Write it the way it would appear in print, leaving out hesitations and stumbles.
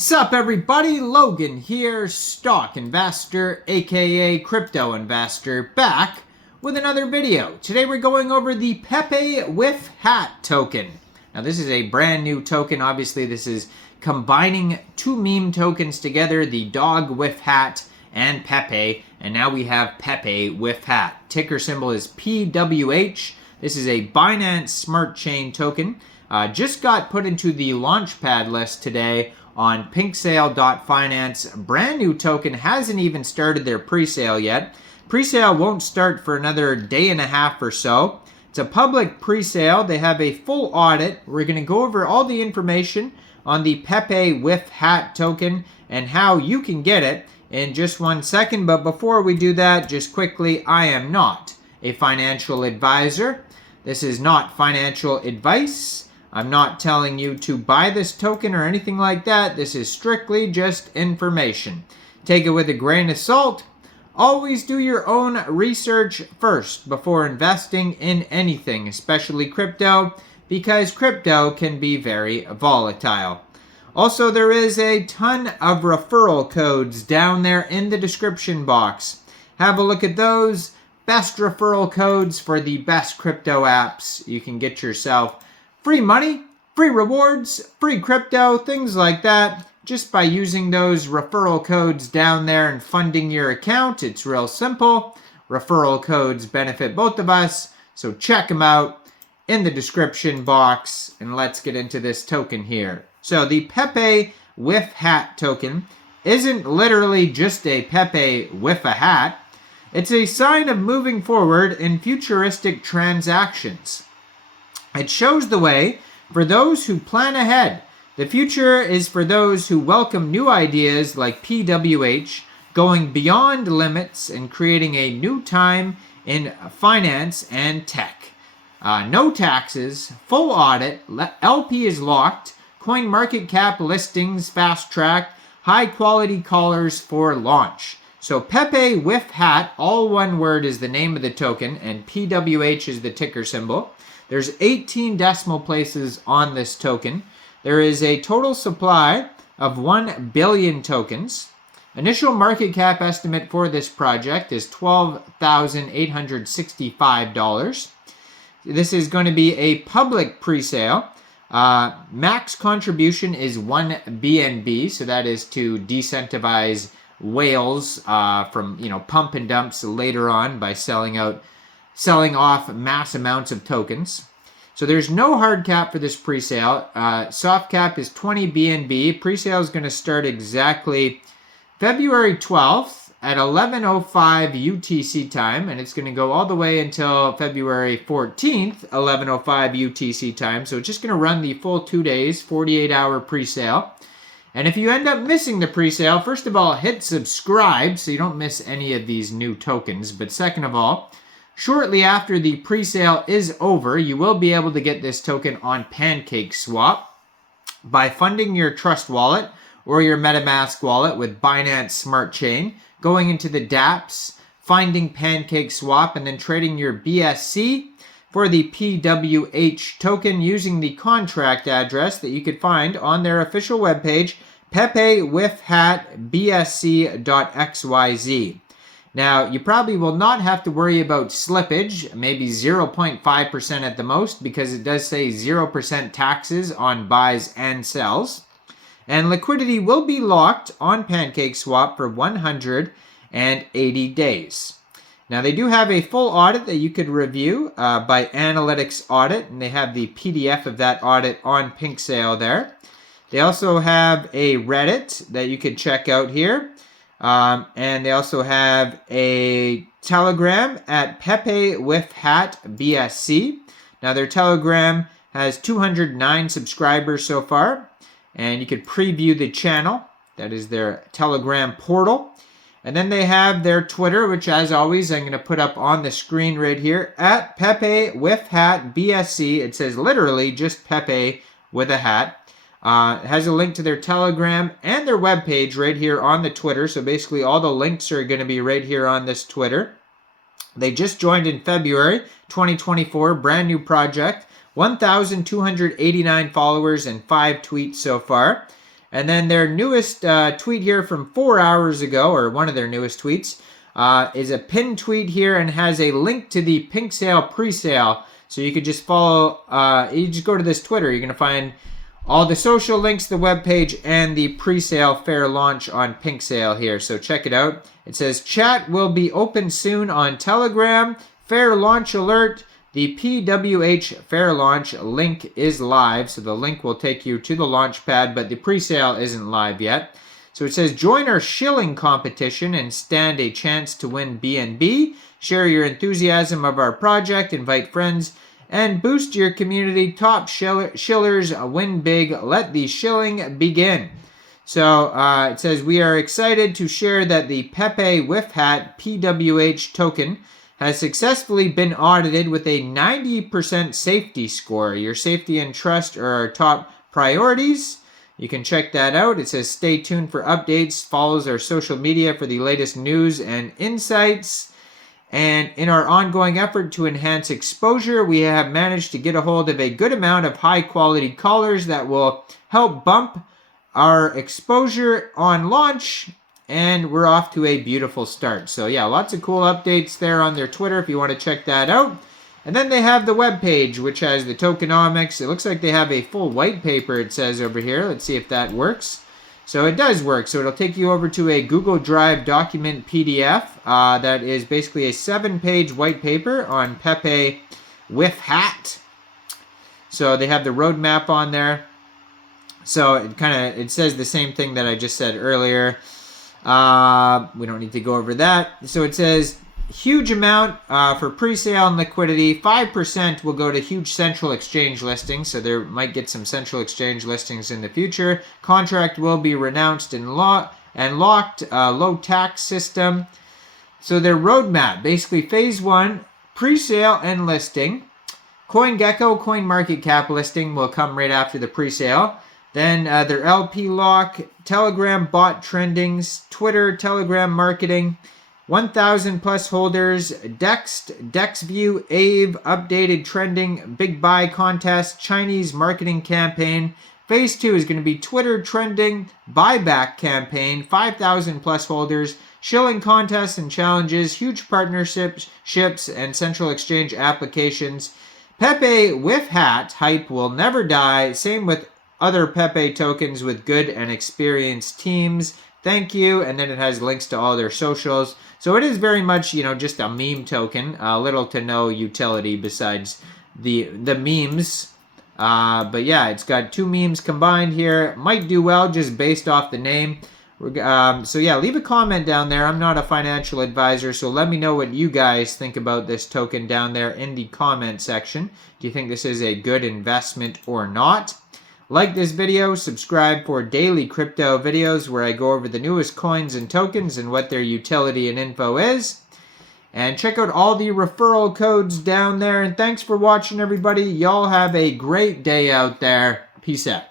Sup everybody, Logan here, stock investor aka crypto investor, back with another video. Today we're going over the Pepewifhat token. Now this is a brand new token. Obviously this is combining two meme tokens together, the dog with hat and Pepe, and now we have Pepewifhat. Ticker symbol is PWH. This is a Binance Smart Chain token. Just got put into the launchpad list today on Presale.finance. Brand new token, hasn't even started their pre-sale yet. Pre-sale won't start for another day and a half or so. It's a public pre-sale. They have a full audit. We're going to go over all the information on the Pepewifhat token and how you can get it in just 1 second. But before we do that, just quickly, I am not a financial advisor. This is not financial advice. I'm not telling you to buy this token or anything like that. This is strictly just information. Take it with a grain of salt. Always do your own research first before investing in anything, especially crypto, because crypto can be very volatile. Also, there is a ton of referral codes down there in the description box. Have a look at those. Best referral codes for the best crypto apps. You can get yourself free money, free rewards, free crypto, things like that, just by using those referral codes down there and funding your account. It's real simple. Referral codes benefit both of us, so check them out in the description box, and let's get into this token here. So the Pepewifhat token isn't literally just a Pepe with a hat. It's a sign of moving forward in futuristic transactions. It shows the way for those who plan ahead. The future is for those who welcome new ideas like PWH, going beyond limits and creating a new time in finance and tech. No taxes, full audit, LP is locked, coin market cap listings fast track, high quality callers for launch. So Pepewifhat, all one word, is the name of the token, and PWH is the ticker symbol. There's 18 decimal places on this token. There is a total supply of 1 billion tokens. Initial market cap estimate for this project is $12,865. This is going to be a public pre-sale. Max contribution is 1 BNB, so that is to decentivize whales from pump and dumps later on by selling off mass amounts of tokens. So there's no hard cap for this pre-sale. Soft cap is 20 BNB. Pre-sale is going to start exactly February 12th at 11:05 UTC time, and it's going to go all the way until February 14th, 11:05 UTC time. So it's just going to run the full 2 days, 48-hour pre-sale. And if you end up missing the pre-sale, first of all, hit subscribe so you don't miss any of these new tokens. But second of all, shortly after the pre-sale is over, you will be able to get this token on Pancakeswap by funding your Trust wallet or your MetaMask wallet with Binance Smart Chain, going into the dApps, finding Pancakeswap, and then trading your BSC for the PWH token using the contract address that you could find on their official webpage, pepewifhatbsc.xyz. Now, you probably will not have to worry about slippage, maybe 0.5% at the most, because it does say 0% taxes on buys and sells. And liquidity will be locked on Pancakeswap for 180 days. Now, they do have a full audit that you could review by Analytics Audit, and they have the PDF of that audit on Presale there. They also have a Reddit that you could check out here. And they also have a Telegram at Pepewifhat BSC. Now their Telegram has 209 subscribers so far, and you could preview the channel. That is their Telegram portal. And then they have their Twitter, which as always I'm going to put up on the screen right here at Pepewifhat BSC. It says literally just Pepe with a hat. It has a link to their Telegram and their webpage right here on the Twitter. So basically all the links are going to be right here on this Twitter. They just joined in February 2024, brand new project. 1,289 followers and 5 tweets so far. And then their newest tweet here from 4 hours ago, or one of their newest tweets, is a pinned tweet here and has a link to the Pinksale presale. So you could just follow, you just go to this Twitter. You're going to find all the social links, the webpage, and the presale fair launch on Pinksale here. So check it out. It says, chat will be open soon on Telegram. Fair launch alert. The PWH fair launch link is live. So the link will take you to the launch pad, but the presale isn't live yet. So it says, join our shilling competition and stand a chance to win BNB. Share your enthusiasm of our project, invite friends, and boost your community. Top shillers win big. Let the shilling begin. So it says, we are excited to share that the Pepewifhat PWH token has successfully been audited with a 90% safety score. Your safety and trust are our top priorities. You can check that out. It says, stay tuned for updates. Follows our social media for the latest news and insights. And in our ongoing effort to enhance exposure, we have managed to get a hold of a good amount of high-quality callers that will help bump our exposure on launch. And we're off to a beautiful start. So yeah, lots of cool updates there on their Twitter if you want to check that out. And then they have the webpage, which has the tokenomics. It looks like they have a full white paper, it says over here. Let's see if that works. So it does work. So it'll take you over to a Google Drive document PDF that is basically a 7-page white paper on Pepewifhat. So they have the roadmap on there. So it says the same thing that I just said earlier. We don't need to go over that. So it says, huge amount for pre-sale and liquidity. 5% will go to huge central exchange listings, so there might get some central exchange listings in the future. Contract will be renounced and locked. Low tax system. So their roadmap, basically phase 1, pre-sale and listing. CoinGecko, CoinMarketCap listing will come right after the pre-sale. Then their LP lock, Telegram bot trendings, Twitter, Telegram marketing. 1,000 plus holders, DexView, AVE, updated trending, big buy contest, Chinese marketing campaign. Phase 2 is going to be Twitter trending, buyback campaign, 5,000 plus holders, shilling contests and challenges, huge partnerships, and central exchange applications. Pepewifhat hype will never die. Same with other Pepe tokens with good and experienced teams. Thank you. And then it has links to all their socials. So it is very much, just a meme token. Little to no utility besides the memes. But yeah, it's got 2 memes combined here. Might do well just based off the name. So yeah, leave a comment down there. I'm not a financial advisor, so let me know what you guys think about this token down there in the comment section. Do you think this is a good investment or not? Like this video, subscribe for daily crypto videos where I go over the newest coins and tokens and what their utility and info is. And check out all the referral codes down there. And thanks for watching, everybody. Y'all have a great day out there. Peace out.